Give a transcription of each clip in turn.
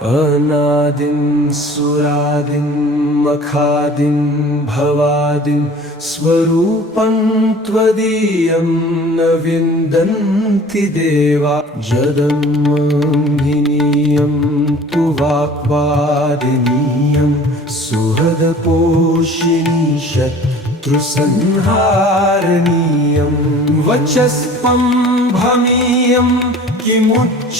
अनादिं सुरादिं मखादिं भवादिं स्वरूपं त्वदीयं न विन्दन्ति देवा जदन्महिनीयं तु वाक्वादिनीयं सुहृदपोषिणी शत्रुसंहारणीयं वचस्पं भमीयं किमुच्चाटनीयं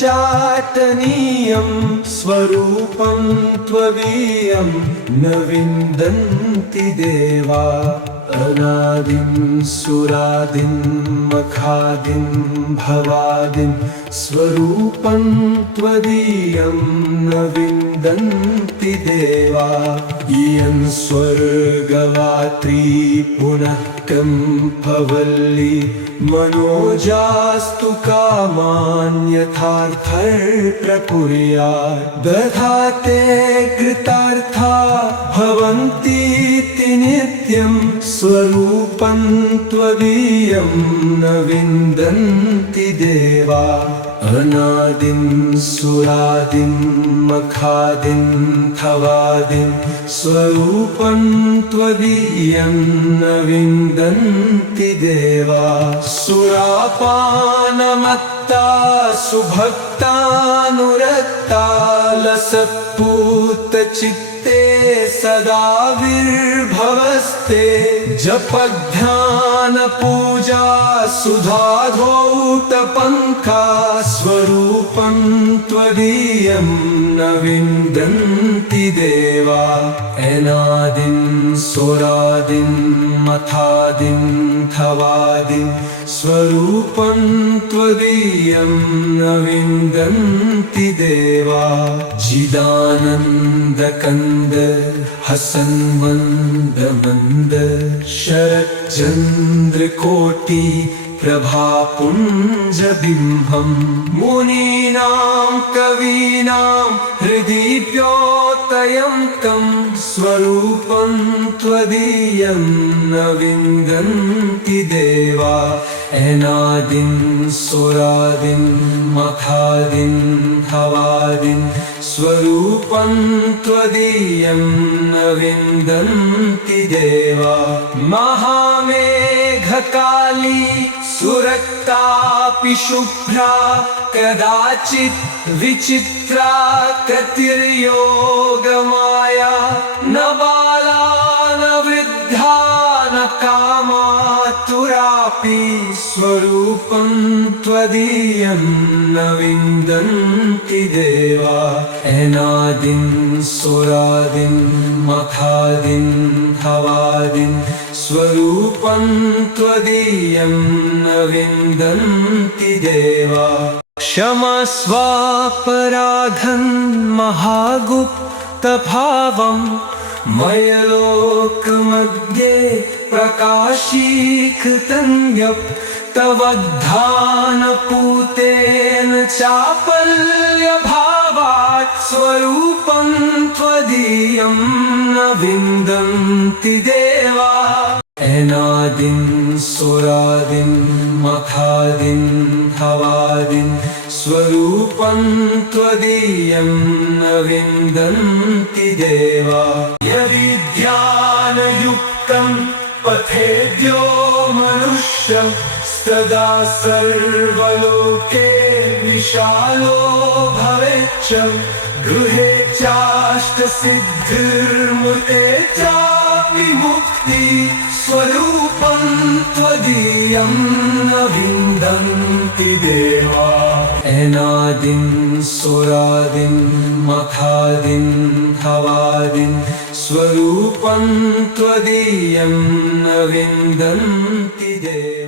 स्वरूपं त्वदीयं न विन्दन्ति देवा अनादिं सुरादिं मखादिं भवादिं स्वरूपं त्वदीयं न विन्दन्ति देवा इयं स्वर्गवात्री पुनः कम्पवल्ली मनोजास्तु कामान्यथार्थप्रकुर्यात् दधाते कृतार्था भवन्तीति नित्यं स्वरूपं त्वदीयं न विन्दन्ति देवा अनादिं सुरादिं मखादिं थवादिं स्वरूपं त्वदीयं न विन्दन्ति देवा सुरापानमत्ता सुभक्तानुरक्ता लसत्पूतचित्ते सदा विर्भवस्ते जपध्यानपूजा सुधाधौतपङ्का स्वरूपं त्वदीयं न विन्दन्ति देवा अनादिं सुरादिं मखादिं थवादिं स्वरूपं त्वदीयं न विन्दन्ति देवा चिदानन्दकन्द हसन्मन्दमन्द शरच्चन्द्रकोटि प्रभापुञ्जबिम्बं मुनीनां कवीनां हृदि द्योतयन्तं स्वरूपं त्वदीयं न विन्दन्ति देवा अनादिं सुरादिं मखादिं थवादिं स्वरूपं त्वदीयं न विन्दन्ति देवा महामेघकाली सुरक्तापि शुभ्रा कदाचित् विचित्रा कतिर्योगमाया न बाला न वृद्धा न कामातुरापि स्वरूपं त्वदीयं न विन्दन्ति देवा अनादिं सुरादिं मखादिं थवादिं स्वरूपं त्वदीयं न विन्दन्ति देवा क्षमस्वापराधं महागुप्तभावं मयलोकमध्ये प्रकाशीकृतं यत् तव ध्यानपूतेन चापल्यभावात् स्वरूपं त्वदीयं न विन्दन्ति देवा अनादिं सुरादिं मखादिं थवादिं स्वरूपं त्वदीयं न विन्दन्ति देवा यदि ध्यानयुक्तं पथेद्यो मनुष्यः सदा सर्वलोके विशालो भवेच्च गृहे चाष्टसिद्धिर्मुते चापि मुक्ति स्वरूपं त्वदीयं न विन्दन्ति देवा अनादिं सुरादिं मखादिं थवादिं स्वरूपं त्वदीयं न विन्दन्ति देवा।